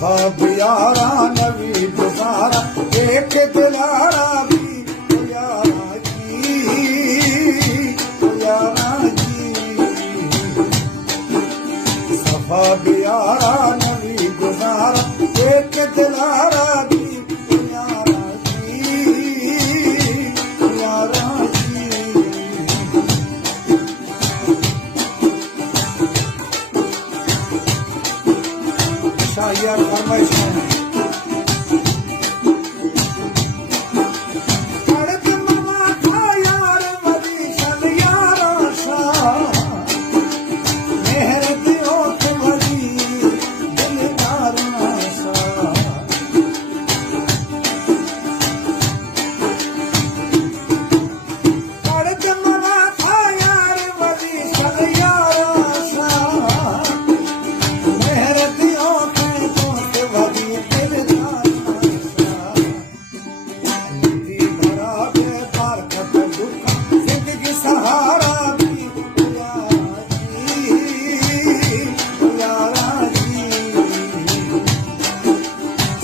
सफा बियारा नवी गुजारा एक दिलारा भी यारा जी सफा बियारा नवी गुजारा एक दिलारा भी यारा जी शायर फरमाइश है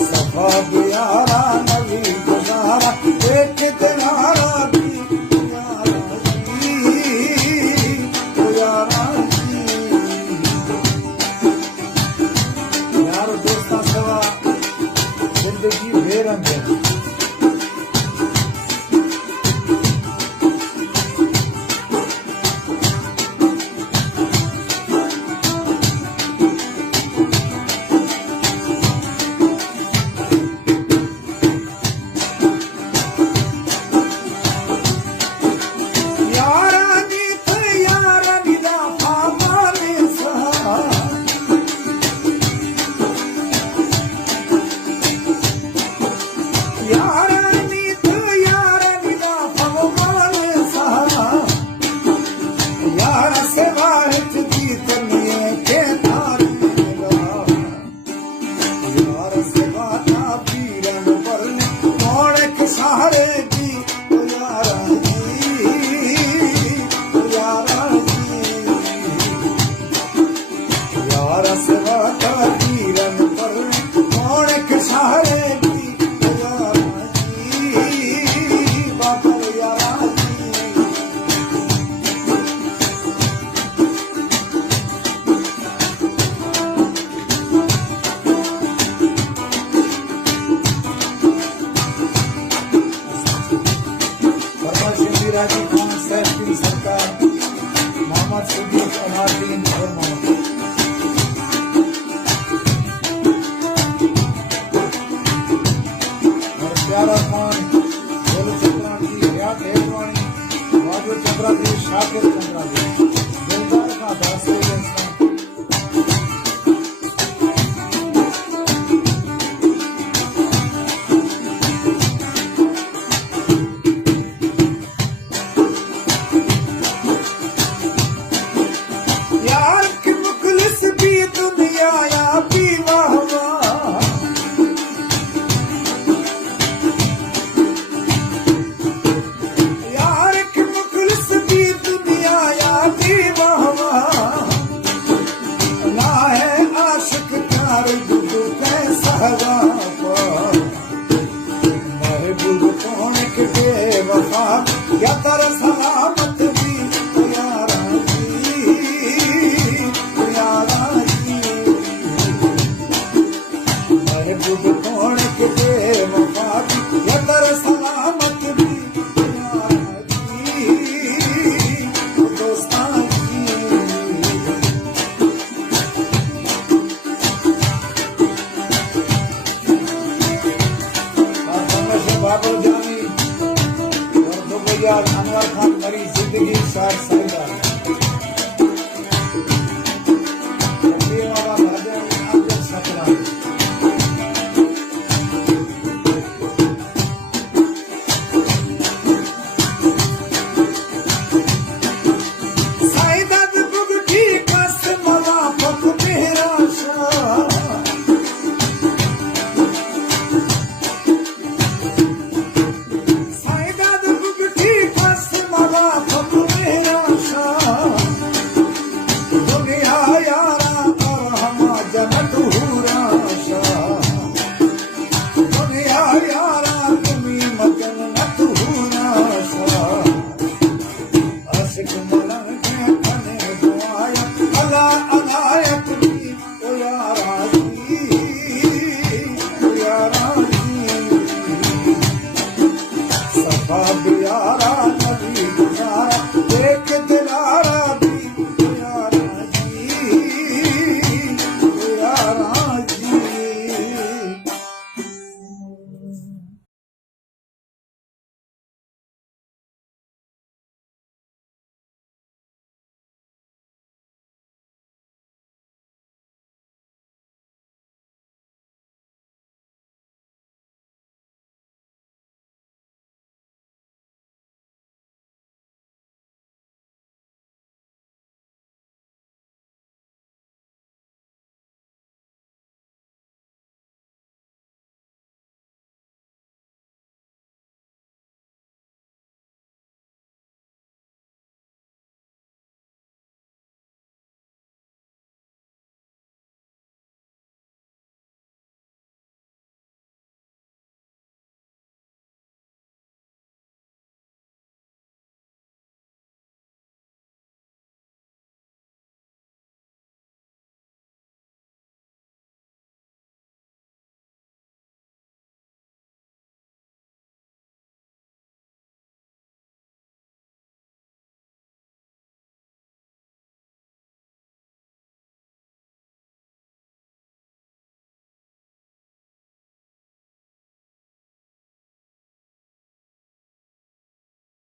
यारा नवी गुजारा एक दिलारा भी यारा जी यार दोस्तां सवा जिंदगी बेरंग है सहारे की यारा जी यारा सेवा का तीरन पर कौन के सहारे की यारा जी बाबा यारा राजी खान सैफ की सरकार मोहम्मद सुदीक अमारुद्दीन और मोहम्मद और प्यारा खान गोलू चंद्रा जी हयात हेलवानी वाजू चंद्रा जी शाकिर चंद्रा जी दिलदार का दासे महबूब कौन के बेवफा या तरस